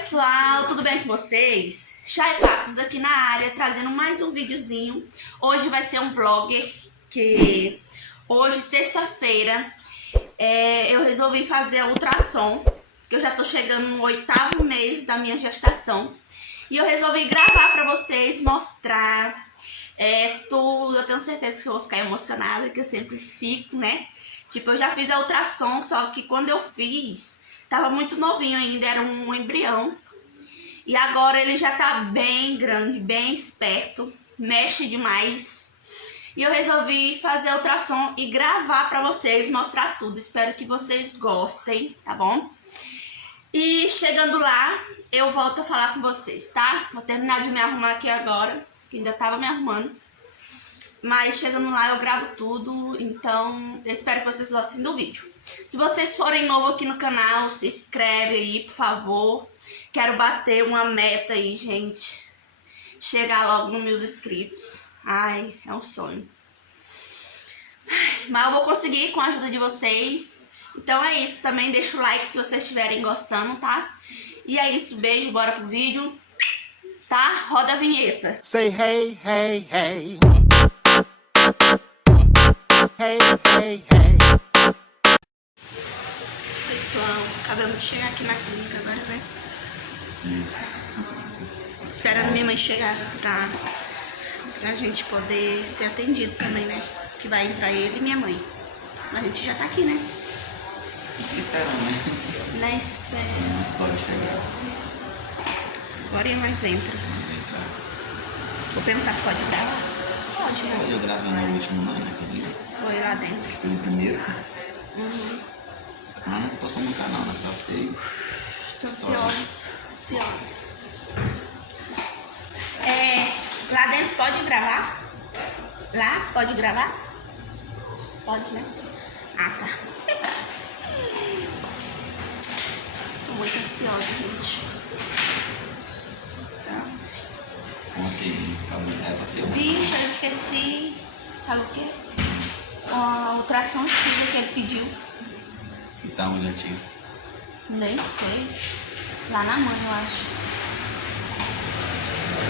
pessoal, tudo bem com vocês? Chay Passos aqui na área, trazendo mais um videozinho. Hoje vai ser um vlog que hoje, sexta-feira, eu resolvi fazer a ultrassom, que eu já tô chegando no 8º mês da minha gestação. E eu resolvi gravar pra vocês, mostrar tudo. Eu tenho certeza que eu vou ficar emocionada, que eu sempre fico, né? Tipo, eu já fiz a ultrassom, só que quando eu fiz, tava muito novinho ainda, era um embrião. E agora ele já tá bem grande, bem esperto, mexe demais. E eu resolvi fazer a ultrassom e gravar pra vocês, mostrar tudo. Espero que vocês gostem, tá bom? E chegando lá, eu volto a falar com vocês, tá? Vou terminar de me arrumar aqui agora, que ainda tava me arrumando. Mas chegando lá eu gravo tudo, então eu espero que vocês gostem do vídeo. Se vocês forem novos aqui no canal, se inscreve aí, por favor. Quero bater uma meta aí, gente. Chegar logo nos meus inscritos. Ai, é um sonho. Mas eu vou conseguir com a ajuda de vocês. Então é isso, também deixa o like se vocês estiverem gostando, tá? E é isso, beijo, bora pro vídeo. Tá? Roda a vinheta. Say hey, hey, hey. Hey, hey, hey. Pessoal, acabamos de chegar aqui na clínica agora, né? Isso. Esperando minha mãe chegar pra gente poder ser atendido também, né? Que vai entrar ele e minha mãe. Mas a gente já tá aqui, né? Fica esperando, né? Na espera. Não só chegar. Agora mais entra. Vamos entrar. Vou perguntar se pode gravar. Pode, né? Eu gravei no último, não, naquele dia. Foi lá dentro. Foi no primeiro. Uhum. Mas não postou no canal, mas só fez. Tô stories. ansiosa. Lá dentro pode gravar? Lá? Pode gravar? Pode, né? Ah, tá. Tô muito ansiosa, gente. Tá. Ontem, pra ser um. Vixe, eu esqueci. Sabe o quê? A ultrassom antiga que ele pediu. E tá onde antigo? Nem sei. Lá na mãe, eu acho.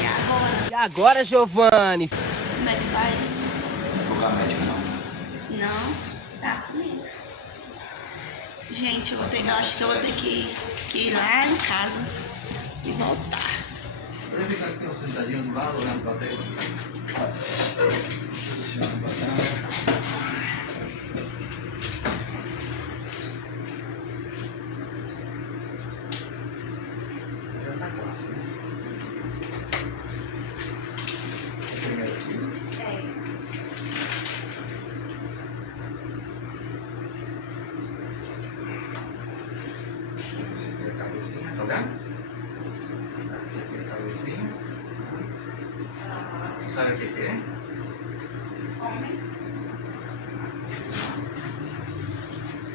E agora? E agora, Giovanni? Como é que faz? Não vou com a médica, não. Não, tá comigo. Gente, eu acho que eu vou ter que ir lá em casa e voltar. Pode ficar aqui, ó, sentadinho do lado, olhando pra tela. Já tá quase, né? Primeiro aqui. Você tem a cabecinha, tá olhando? Você tem a cabecinha. Não sabe o que é?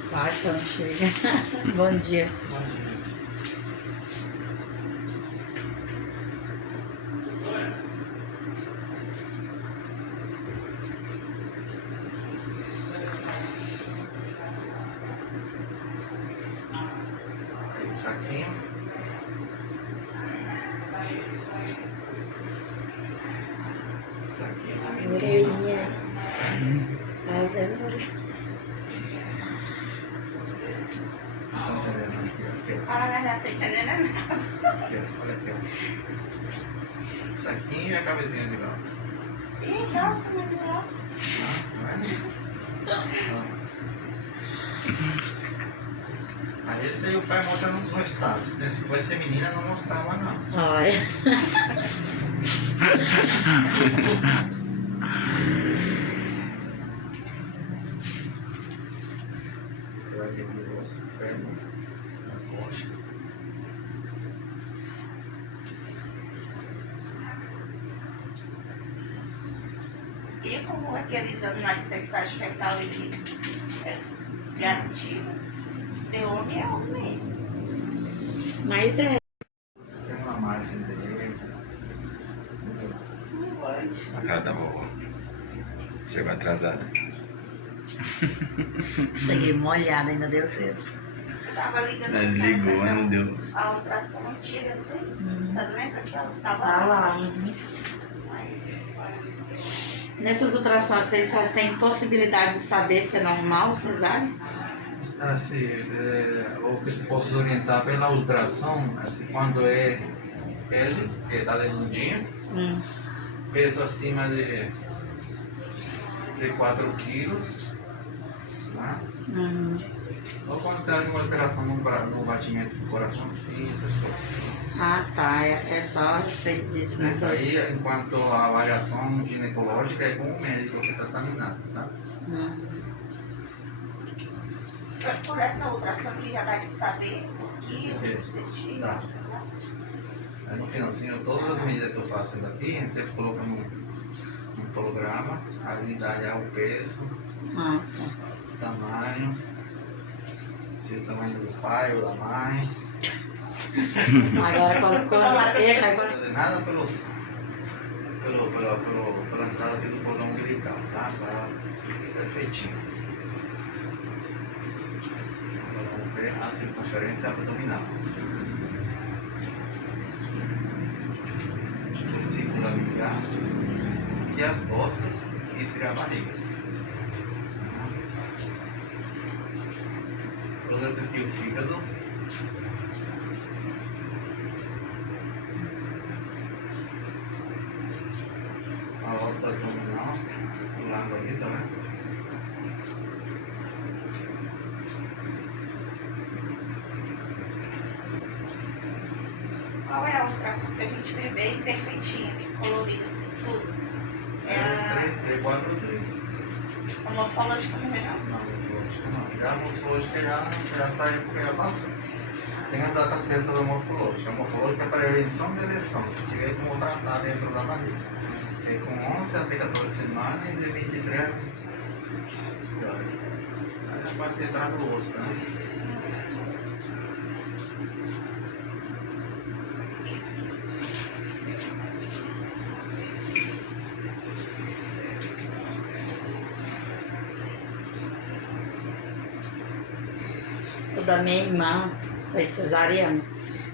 Quase que não chega. Bom dia. Aí o saquinho. Saquinho da menina. Orelhinha. Tá vendo? Tá entendendo aqui, ó. Aqui, ó. Ah, mas já tá entendendo nada. Aqui, ó. Olha aqui, ó. Saquinho e a cabecinha de lado. Ih, pronto, mas não. Não é? Não. Aí esse aí o pai mostra no status. Se fosse menina, não mostrava, não. Olha. Vai ter o osso fermo na coxa. E como aquele exame lá de sexagem fetal ele é garantido, de homem é homem. Mas é. Tem uma margem dele. Não pode. A cara da vovó. Chegou atrasada. Cheguei molhada, ainda deu tempo. tava ligando. Mas ligou, mas não deu. A ultrassom antiga, não tem? Você lembra que ela tava Tá lá? lá. Mas... Nessas ultrassons, vocês só têm possibilidade de saber se é normal, cesárea? Assim, o que te posso orientar pela ultrassom, assim, quando é ele, que está dedudinho, peso acima de 4 quilos, né? Ou quando tem alguma alteração no batimento do coração, sim, essas coisas. Ah, tá. É só a respeito disso, né? Isso aí, enquanto a avaliação ginecológica é com o médico que está examinando, tá? Por essa ultrassom aqui já dá de saber o que você tira. Tá. Aí no finalzinho, todas as medidas que eu estou fazendo aqui, a gente coloca no programa, ali dá já o peso, Ah, tá. tamanho, se o tamanho do pai ou da mãe. Agora, quando deixa, Não fazer nada pela entrada aqui do cordão umbilical, tá? Tá perfeitinho. Agora vamos ver a circunferência abdominal. Versículo amigar e as costas e seria a barriga. Todo esse aqui o fígado. A aorta abdominal, do lado ali, tá vendo? Qual é a ultrassom que a gente vê bem perfeitinha, colorida assim, tudo? É a 343. morfológica não é não? Não, morfológica não. Já a morfológica já sai porque já passou. Tem a data certa da morfológica. A morfológica é para prevenção de eleição. Se tiver como tratar dentro da barriga. É com 11 até 14 semanas e de 23 a 25. Aí já pode entrar no osso, né? O da minha irmã foi cesariana.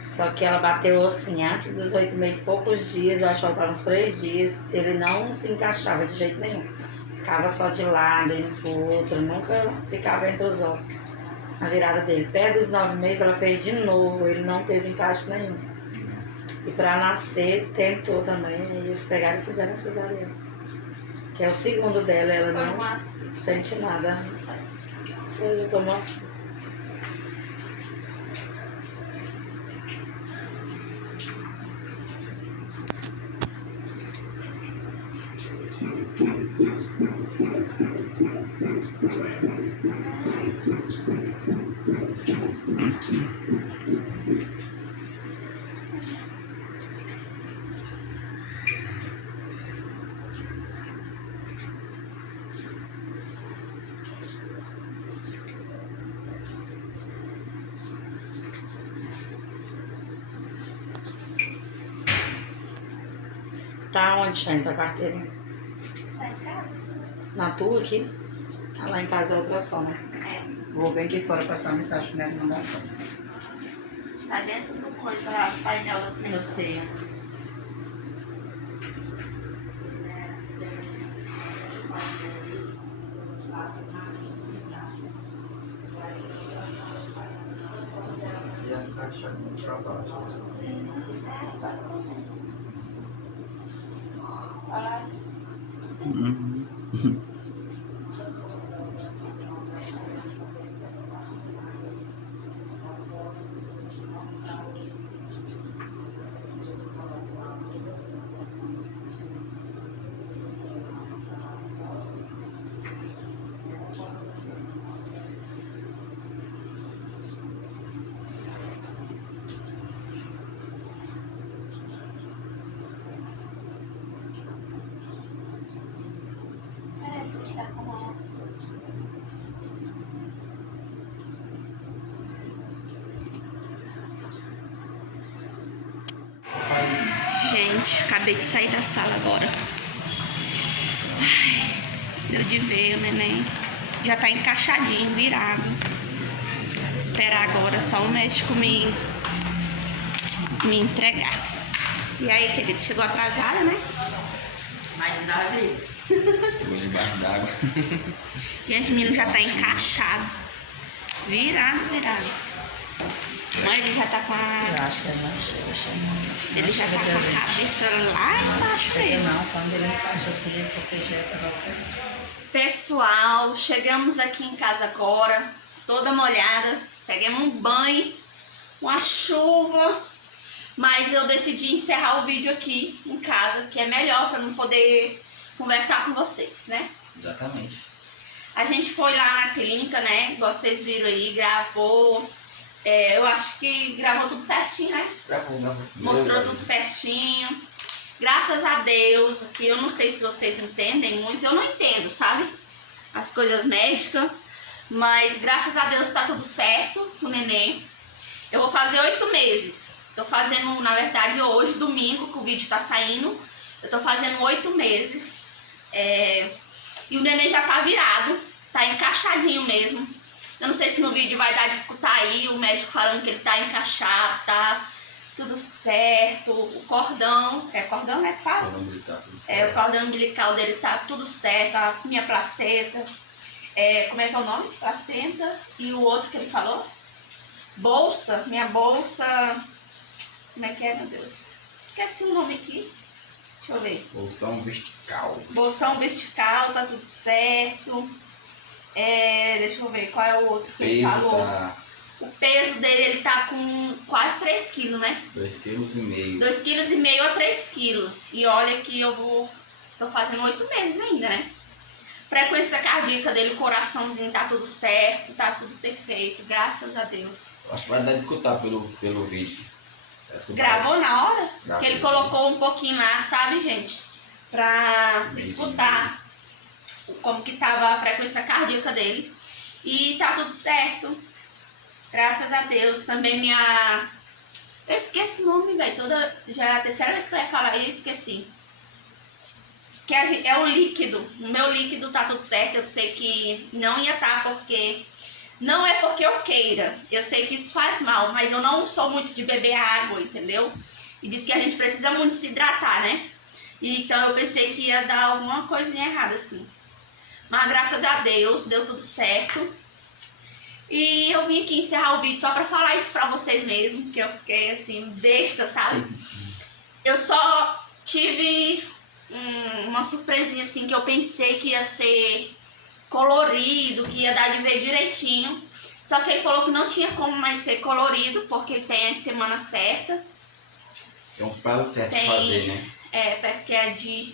Só que ela bateu assim, antes dos 8 meses, poucos dias, eu acho que faltavam uns 3 dias, ele não se encaixava de jeito nenhum. Ficava só de lado, indo pro outro, nunca ficava entre os ossos. Na virada dele. Perto dos 9 meses ela fez de novo, ele não teve encaixe nenhum. E pra nascer, tentou também, e eles pegaram e fizeram a cesariana. Que é o segundo dela, ela Foi não um ácido. sente nada. Eu tomo assim. Tá onde, Shane, tua carteira? Tá em casa? Na tua aqui? Ah, lá em casa é ultrassom, né? É. Vou bem aqui fora passar uma mensagem pra minha irmã. Tá dentro do coisa, painel do Eu sei. E a caixa para baixo. Ah, tá com essa. Gente, acabei de sair da sala agora. Ai, deu de ver o neném. Já tá encaixadinho, virado. Esperar agora só o médico me entregar. E aí, querido, chegou atrasada, né? Mas ainda vai ver. Ficou debaixo d'água. Gente, o menino já tá encaixado. Virado. Mas ele já tá com Eu a... acho que ele não chega. Ele já tá com a cabeça lá embaixo mesmo. Não, quando ele encaixa assim, é porque já tá. Pessoal, chegamos aqui em casa agora, toda molhada. Pegamos um banho, uma chuva. Mas eu decidi encerrar o vídeo aqui em casa, que é melhor para não poder conversar com vocês, né? Exatamente. A gente foi lá na clínica, né? Vocês viram aí, gravou. Eu acho que gravou tudo certinho, né? Gravou. Mostrou tudo certinho. Graças a Deus, que eu não sei se vocês entendem muito, eu não entendo, sabe? As coisas médicas. Mas graças a Deus tá tudo certo com o neném. Eu vou fazer 8 meses. Tô fazendo, na verdade, hoje, domingo, que o vídeo tá saindo. Eu tô fazendo 8 meses. E o neném já tá virado. Tá encaixadinho mesmo. Eu não sei se no vídeo vai dar de escutar aí o médico falando que ele tá encaixado, tá tudo certo. O cordão, cordão, né, que fala? O cordão umbilical dele tá tudo certo, a minha placenta. Como é que é o nome? Placenta. E o outro que ele falou? Bolsa, minha bolsa. Como é que é, meu Deus? Esqueci o nome aqui. Deixa eu ver. Bolsão vertical. Bolsão vertical, tá tudo certo. Deixa eu ver qual é o outro que ele falou. O peso dele, ele tá com quase 3 quilos, né? 2,5 kg. 2,5 kg a 3 quilos. E olha que tô fazendo 8 meses ainda, né? Frequência cardíaca dele, coraçãozinho, tá tudo certo, tá tudo perfeito, graças a Deus. Acho que vai dar de escutar pelo vídeo. Gravou na hora? Gravou. Que ele colocou um pouquinho lá, sabe, gente? Pra escutar como que tava a frequência cardíaca dele. E tá tudo certo. Graças a Deus. Também eu esqueci o nome, velho. Já é a terceira vez que eu ia falar e eu esqueci. Que é o líquido. O meu líquido tá tudo certo. Eu sei que não ia estar porque... Não é porque eu queira, eu sei que isso faz mal, mas eu não sou muito de beber água, entendeu? E diz que a gente precisa muito se hidratar, né? Então eu pensei que ia dar alguma coisinha errada assim. Mas graças a Deus, deu tudo certo. E eu vim aqui encerrar o vídeo só pra falar isso pra vocês mesmo, que eu fiquei assim, besta, sabe? Eu só tive uma surpresinha assim, que eu pensei que ia ser... colorido, que ia dar de ver direitinho. Só que ele falou que não tinha como mais ser colorido, porque tem as semanas certas. Tem um prazo certo de fazer, né? Parece que é de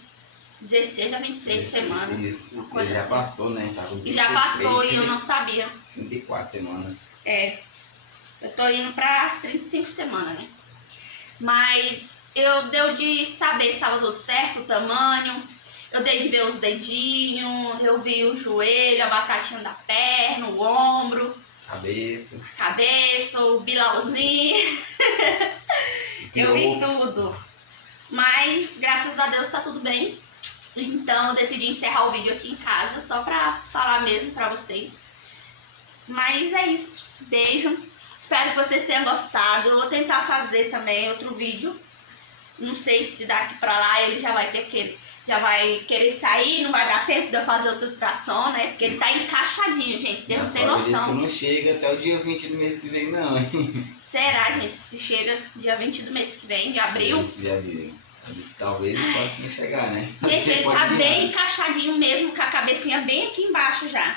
16 a 26 semanas. Isso, uma coisa ele já assim. passou, né? Tá com E já passou 33, e eu não sabia. 34 semanas. Eu tô indo para as 35 semanas, né? Mas deu de saber se estava tudo certo, o tamanho. Eu dei de ver os dedinhos, eu vi o joelho, a batatinha da perna, o ombro, cabeça, o bilauzinho. Eu vi tudo. Mas, graças a Deus, tá tudo bem. Então, eu decidi encerrar o vídeo aqui em casa, só pra falar mesmo pra vocês. Mas é isso. Beijo. Espero que vocês tenham gostado. Eu vou tentar fazer também outro vídeo. Não sei se daqui pra lá ele já vai querer sair, não vai dar tempo de eu fazer outra ultrassom, né? Porque ele tá encaixadinho, gente. Vocês não têm noção. Que não chega até o dia 20 do mês que vem, não. Será, gente? Se chega dia 20 do mês que vem, de abril? De abril. Talvez não possa nem chegar, né? Gente, ele tá bem encaixadinho mesmo, com a cabecinha bem aqui embaixo já.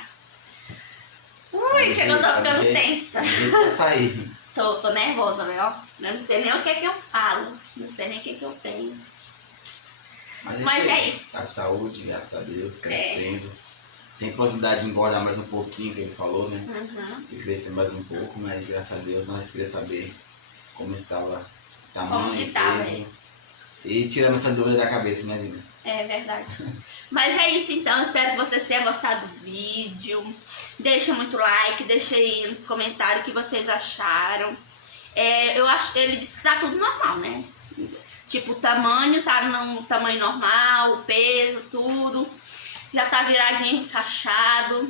Ui, chegou, tô ficando tensa. Vai sair. Tô nervosa, velho. Eu não sei nem o que é que eu falo. Não sei nem o que é que eu penso. Mas é isso. Tá com saúde, graças a Deus, crescendo. Tem possibilidade de engordar mais um pouquinho, que ele falou, né? E crescer mais um pouco, mas graças a Deus nós queríamos saber como estava o tamanho, como que tá, peso. E tirando essa dúvida da cabeça, né, Lina? É verdade. Mas é isso então, espero que vocês tenham gostado do vídeo. Deixa muito like, deixa aí nos comentários o que vocês acharam. Ele disse que tá tudo normal, né? Tipo, o tamanho tá no tamanho normal, o peso, tudo. Já tá viradinho, encaixado.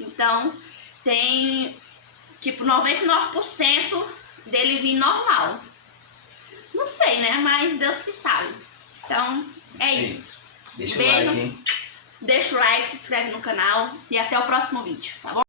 Então, tipo, 99% dele vir normal. Não sei, né? Mas Deus que sabe. Então, é Sim. isso. Deixa o Beijo. like, hein? Deixa o like, se inscreve no canal e até o próximo vídeo, tá bom?